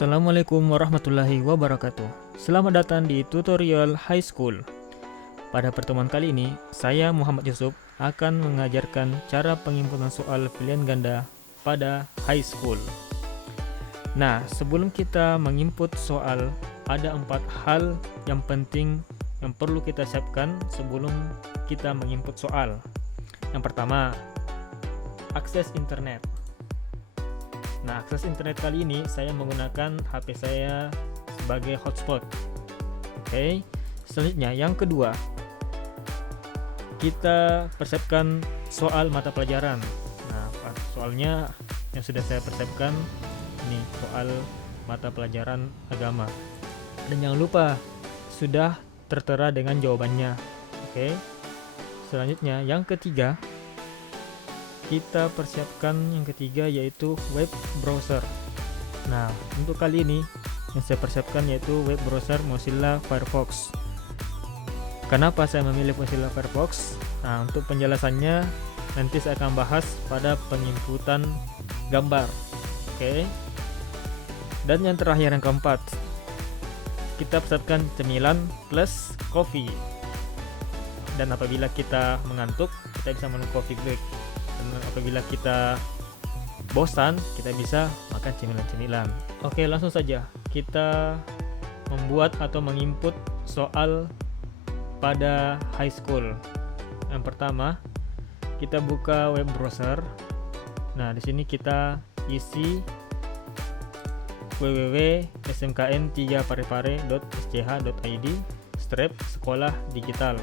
Assalamualaikum warahmatullahi wabarakatuh. Selamat datang di tutorial high school. Pada pertemuan kali ini, saya Muhammad Yusuf akan mengajarkan cara penginputan soal pilihan ganda pada high school. Nah, sebelum kita menginput soal, ada 4 hal yang penting yang perlu kita siapkan sebelum kita menginput soal. Yang pertama, akses internet. Nah, akses internet kali ini saya menggunakan HP saya sebagai hotspot. Oke. Selanjutnya, yang kedua, kita persiapkan soal mata pelajaran. Nah, soalnya yang sudah saya persiapkan ini soal mata pelajaran agama. Dan jangan lupa sudah tertera dengan jawabannya. Oke. Selanjutnya, yang ketiga, kita persiapkan yang ketiga yaitu web browser. Nah, untuk kali ini yang saya persiapkan yaitu web browser Mozilla Firefox. Kenapa saya memilih Mozilla Firefox? Nah, untuk penjelasannya nanti saya akan bahas pada penginputan gambar. Oke. Dan yang terakhir, yang keempat, kita persiapkan cemilan plus kopi. Dan apabila kita mengantuk, kita bisa minum coffee break. Dan apabila kita bosan, kita bisa makan cemilan-cemilan. Oke, langsung saja kita membuat atau menginput soal pada high school. Yang pertama, kita buka web browser. Nah, di sini kita isi www.smkn3parepare.sch.id/sekolah digital.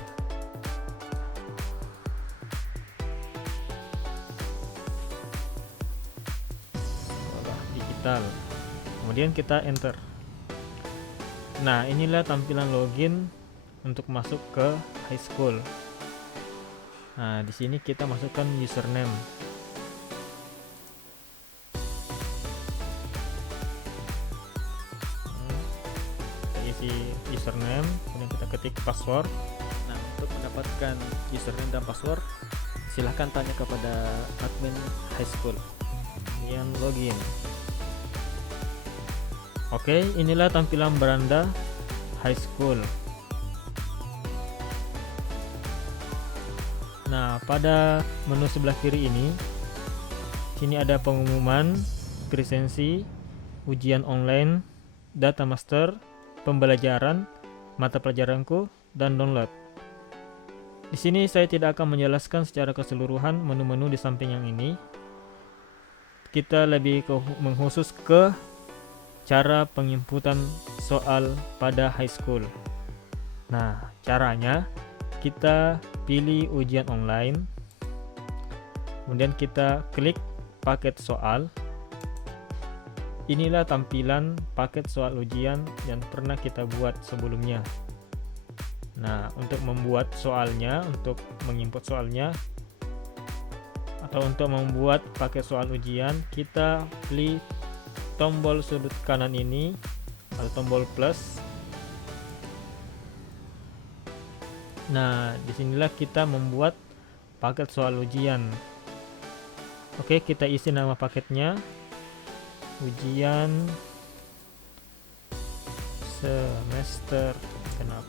Kemudian kita enter. Nah, inilah tampilan login untuk masuk ke high school. Nah, di sini kita masukkan username. Kita isi username, kemudian kita ketik password. Nah, untuk mendapatkan username dan password, silahkan tanya kepada admin high school. Kemudian login. Oke, inilah tampilan beranda high school. Nah, pada menu sebelah kiri ini, sini ada pengumuman, presensi, ujian online, data master, pembelajaran, mata pelajaranku, dan download. Di sini saya tidak akan menjelaskan secara keseluruhan menu-menu di samping yang ini. Kita lebih mengkhusus ke cara penginputan soal pada high school. Nah, caranya kita pilih ujian online, kemudian kita klik paket soal. Inilah tampilan paket soal ujian yang pernah kita buat sebelumnya. Nah, untuk membuat soalnya, untuk menginput soalnya, atau untuk membuat paket soal ujian, kita pilih tombol sudut kanan ini atau tombol plus. Nah, disinilah kita membuat paket soal ujian. Oke, kita isi nama paketnya, ujian semester genap.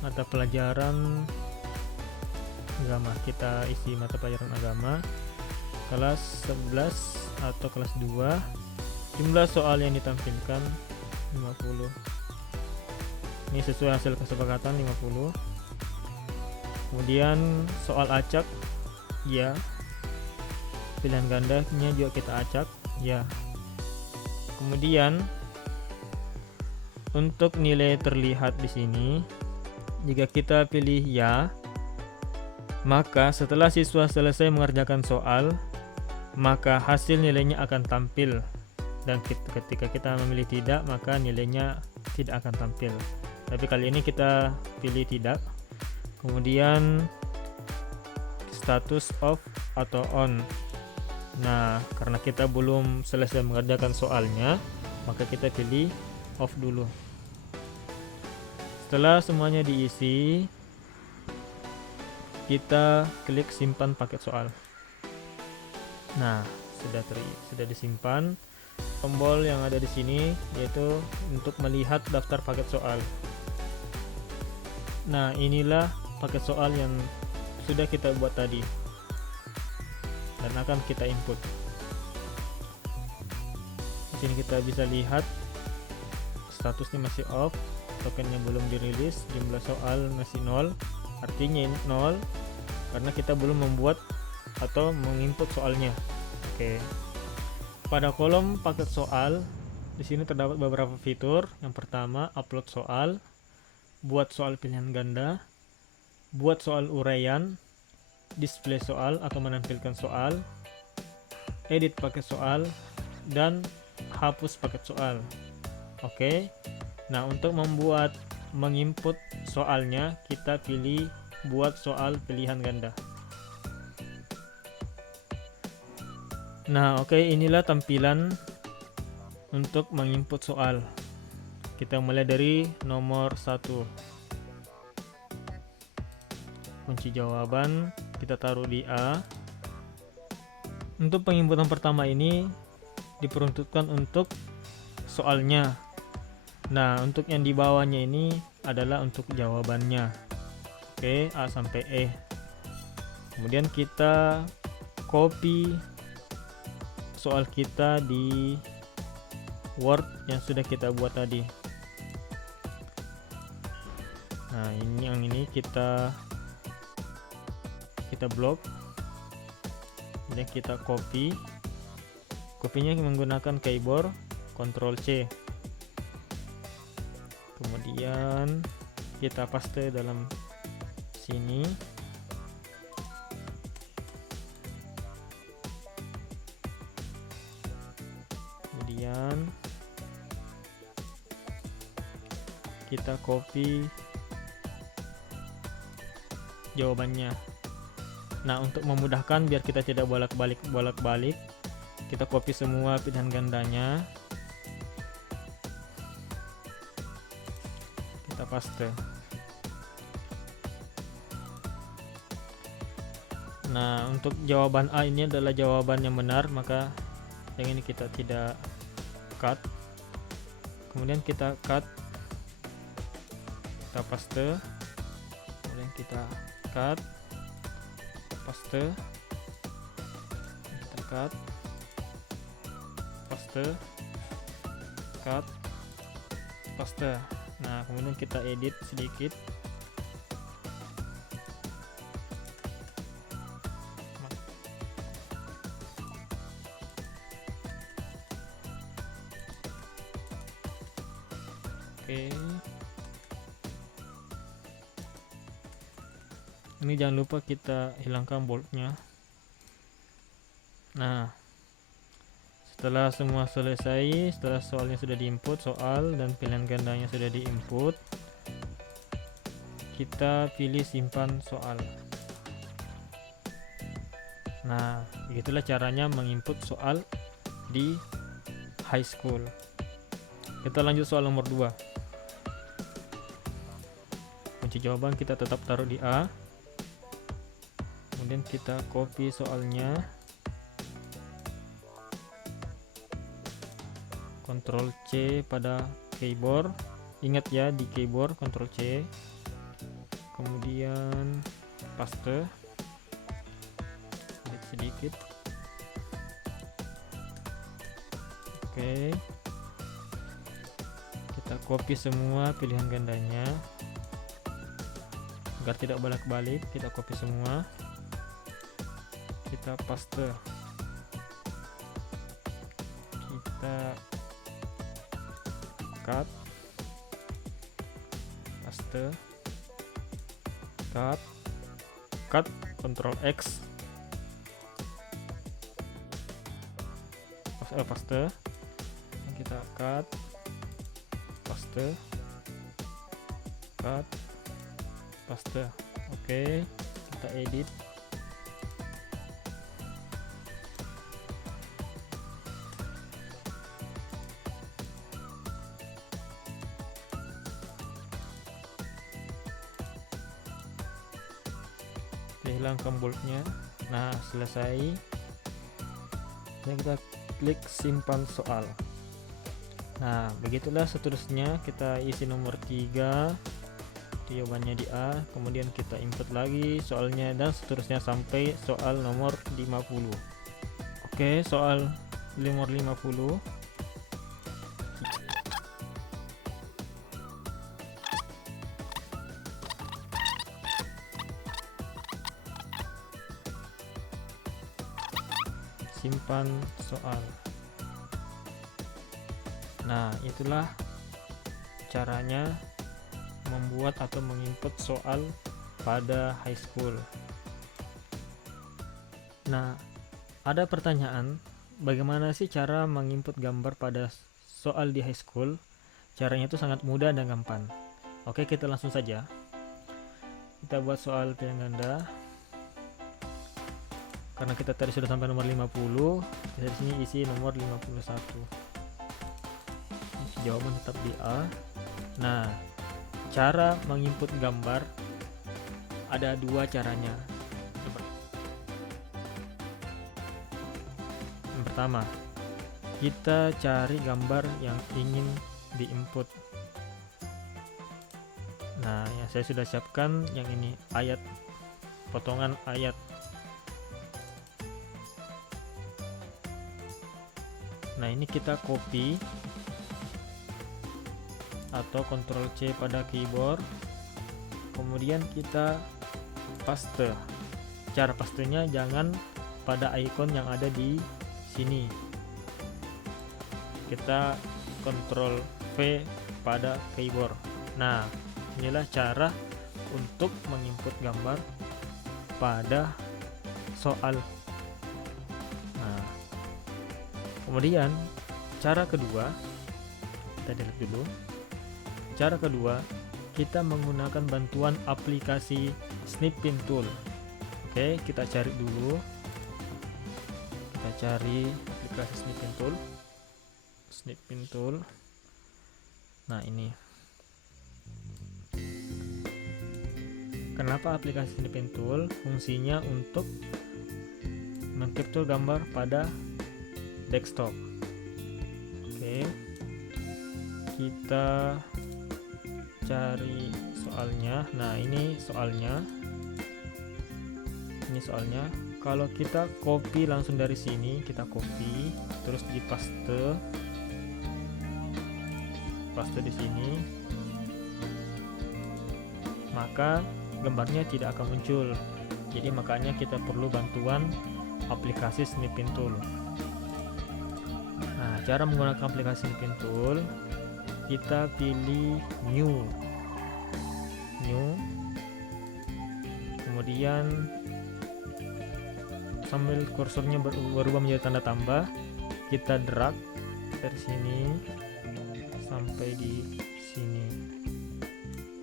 Mata pelajaran agama, kita isi mata pelajaran agama kelas 11 atau kelas 2. Jumlah soal yang ditampilkan 50. Ini sesuai hasil kesepakatan 50. Kemudian soal acak, ya. Pilihan gandanya juga kita acak, ya. Kemudian untuk nilai terlihat di sini, jika kita pilih ya, maka setelah siswa selesai mengerjakan soal, maka hasil nilainya akan tampil, dan ketika kita memilih tidak, maka nilainya tidak akan tampil. Tapi kali ini kita pilih tidak. Kemudian status off atau on. Nah, karena kita belum selesai mengerjakan soalnya, maka kita pilih off dulu. Setelah semuanya diisi, kita klik simpan paket soal. Nah, sudah disimpan. Tombol yang ada di sini yaitu untuk melihat daftar paket soal. Nah, inilah paket soal yang sudah kita buat tadi dan akan kita input. Di sini kita bisa lihat statusnya masih off, tokennya belum dirilis, jumlah soal masih 0. Artinya 0 karena kita belum membuat atau menginput soalnya. Oke. Pada kolom paket soal di sini terdapat beberapa fitur. Yang pertama, upload soal, buat soal pilihan ganda, buat soal uraian, display soal atau menampilkan soal, edit paket soal, dan hapus paket soal. Oke. Nah, untuk menginput soalnya, kita pilih buat soal pilihan ganda. Nah, oke, inilah tampilan untuk menginput soal. Kita mulai dari nomor 1. Kunci jawaban kita taruh di A. Untuk penginputan pertama ini diperuntukkan untuk soalnya. Nah, untuk yang di bawahnya ini adalah untuk jawabannya. Oke, A sampai E. Kemudian kita copy soal kita di Word yang sudah kita buat tadi. Nah, ini kita blok. Kemudian kita copy. Kopinya menggunakan keyboard Ctrl C. Kemudian kita paste dalam sini. Kemudian kita copy jawabannya. Nah, untuk memudahkan biar kita tidak bolak-balik, kita copy semua pilihan gandanya. Kita paste. Nah, untuk jawaban A ini adalah jawaban yang benar, maka yang ini kita tidak cut. Kemudian kita cut, kita paste. Kemudian kita cut, paste, kita cut, paste, cut, paste. Nah, kemudian kita edit sedikit. Oke. Ini jangan lupa kita hilangkan boldnya. Nah, setelah semua selesai, setelah soalnya sudah diinput, soal dan pilihan gandanya sudah diinput, kita pilih simpan soal. Nah, begitulah caranya menginput soal di high school. Kita lanjut soal nomor 2. Kunci jawaban kita tetap taruh di A. Kemudian kita copy soalnya, Ctrl C pada keyboard. Ingat ya, di keyboard Ctrl C. Kemudian paste. Edit sedikit. Oke. Kita copy semua pilihan gandanya. Agar tidak bolak-balik, kita copy semua. Kita paste. Kita cut, paste, cut, Ctrl X, paste. Kita cut, paste, cut, paste. Oke, kita edit. Hilangkan boldnya. Nah, selesai. Selanjutnya kita klik simpan soal. Nah, begitulah seterusnya. Kita isi nomor 3, jawabannya di A, kemudian kita input lagi soalnya, dan seterusnya sampai soal nomor 50. Oke, soal nomor 50. Simpan soal. Nah, itulah caranya membuat atau menginput soal pada high school. Nah, ada pertanyaan, bagaimana sih cara menginput gambar pada soal di high school? Caranya itu sangat mudah dan gampang. Oke, kita langsung saja. Kita buat soal pilihan ganda. Karena kita tadi sudah sampai nomor 50, kita di sini isi nomor 51. Isi jawaban tetap di A. Nah, cara menginput gambar ada 2 caranya. Yang pertama, kita cari gambar yang ingin diinput. Nah, yang saya sudah siapkan yang ini, ayat, potongan ayat. Nah, ini kita copy atau Ctrl C pada keyboard, kemudian kita paste. Cara pastenya jangan pada icon yang ada di sini. Kita Ctrl V pada keyboard. Nah, inilah cara untuk menginput gambar pada soal. Nah, kemudian cara kedua, kita delete dulu. Cara kedua, kita menggunakan bantuan aplikasi Snipin Tool. Oke, kita cari dulu. Kita cari aplikasi Snipin Tool. Snipin Tool. Nah, ini. Kenapa aplikasi Snipin Tool? Fungsinya untuk mengcapture gambar pada desktop. Oke, kita cari soalnya. Nah, ini soalnya. Ini soalnya. Kalau kita copy langsung dari sini, kita copy terus di paste di sini, maka gambarnya tidak akan muncul. Jadi makanya kita perlu bantuan aplikasi Snipin Tool. Nah, cara menggunakan aplikasi Snipin Tool, kita pilih new, kemudian sambil kursornya berubah menjadi tanda tambah, kita drag dari sini sampai di sini.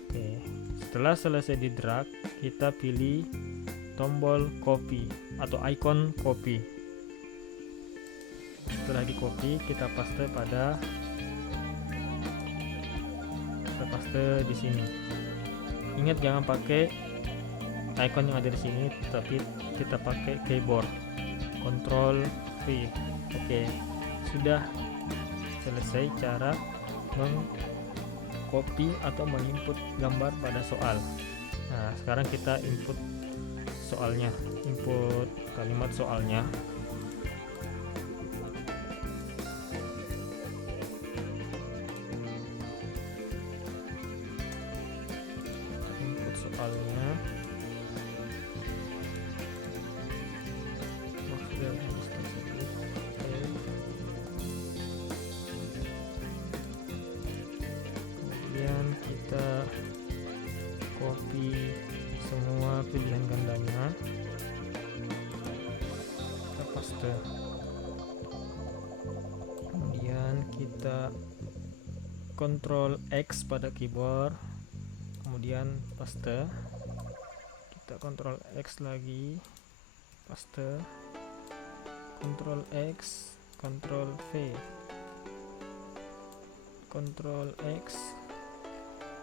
Oke, setelah selesai di drag, kita pilih tombol copy atau icon copy. Setelah di copy, kita paste di sini. Ingat, jangan pakai icon yang ada di sini, tapi kita pakai keyboard Ctrl V. Oke, sudah selesai cara mengcopy atau menginput gambar pada soal. Nah, sekarang kita input soalnya, input kalimat soalnya. Input soalnya. Kemudian kita copy semua pilihan gandanya, kita paste. Kemudian kita Ctrl X pada keyboard, kemudian paste. Kita Ctrl X lagi, paste. Ctrl X, Ctrl V, Ctrl X,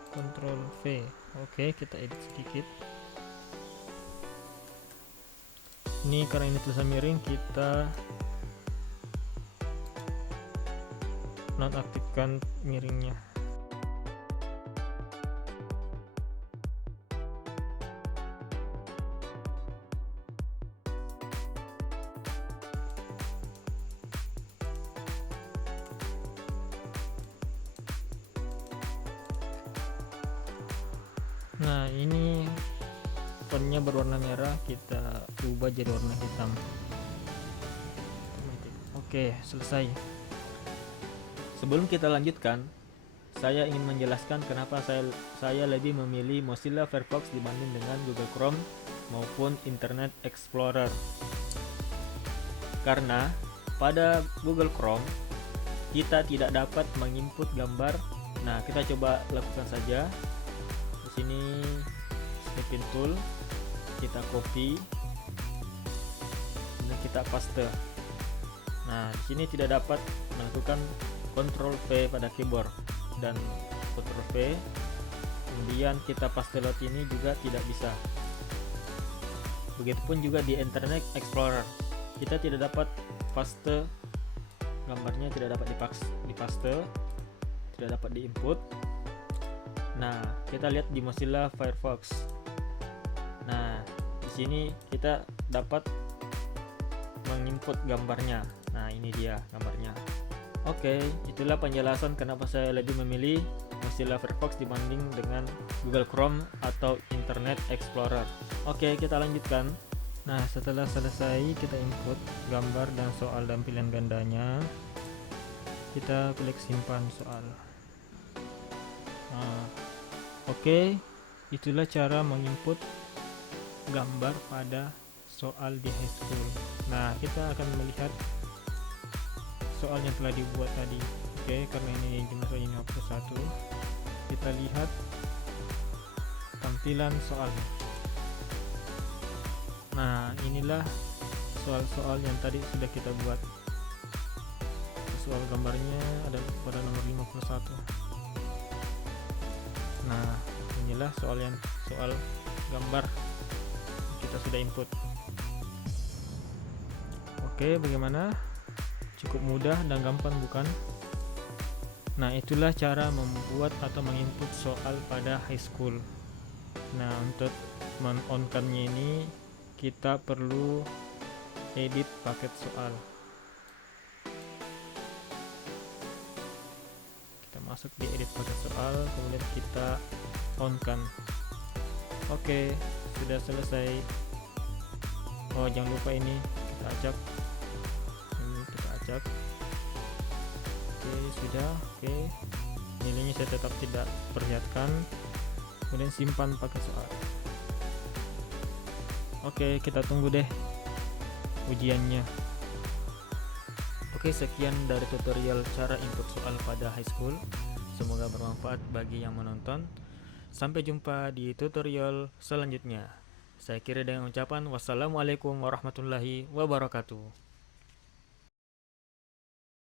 Ctrl V. Oke, kita edit sedikit. Ini karena ini tulisan miring, kita nonaktifkan miringnya. Nah, ini fontnya berwarna merah, kita ubah jadi warna hitam. Oke, selesai. Sebelum kita lanjutkan, saya ingin menjelaskan kenapa saya lebih memilih Mozilla Firefox dibanding dengan Google Chrome maupun Internet Explorer. Karena pada Google Chrome kita tidak dapat menginput gambar. Nah, kita coba lakukan saja. Di sini sniping tool, kita copy dan kita paste. Nah, di sini tidak dapat melakukan Ctrl V pada keyboard dan Ctrl V. Kemudian kita paste layout ini juga tidak bisa. Begitupun juga di Internet Explorer, kita tidak dapat paste gambarnya, tidak dapat dipaste, tidak dapat diinput. Nah, kita lihat di Mozilla Firefox. Nah, di sini kita dapat menginput gambarnya. Nah, ini dia gambarnya. Oke, itulah penjelasan kenapa saya lebih memilih Mozilla Firefox dibanding dengan Google Chrome atau Internet Explorer. Oke, kita lanjutkan. Nah, setelah selesai kita input gambar dan soal dan pilihan gandanya, kita klik simpan soal. Nah, oke, itulah cara menginput gambar pada soal di high school. Nah, kita akan melihat soal yang telah dibuat tadi. Oke, karena ini jumlah soalnya 51, kita lihat tampilan soalnya. Nah, inilah soal-soal yang tadi sudah kita buat. Soal gambarnya ada pada nomor 51. Nah, inilah soal gambar kita sudah input. Oke, bagaimana? Cukup mudah dan gampang, bukan? Nah, itulah cara membuat atau menginput soal pada high school. Nah, untuk men-on-kannya ini kita perlu edit paket soal. Kita masuk di edit paket soal, kemudian kita on-kan. Oke, sudah selesai. Oh, jangan lupa ini kita acak. Oke, sudah. Oke, nilainya saya tetap tidak perlihatkan. Kemudian simpan paket soal. Oke, kita tunggu deh ujiannya. Oke, sekian dari tutorial cara input soal pada high school. Semoga bermanfaat bagi yang menonton. Sampai jumpa di tutorial selanjutnya. Saya kira dengan ucapan wassalamualaikum warahmatullahi wabarakatuh.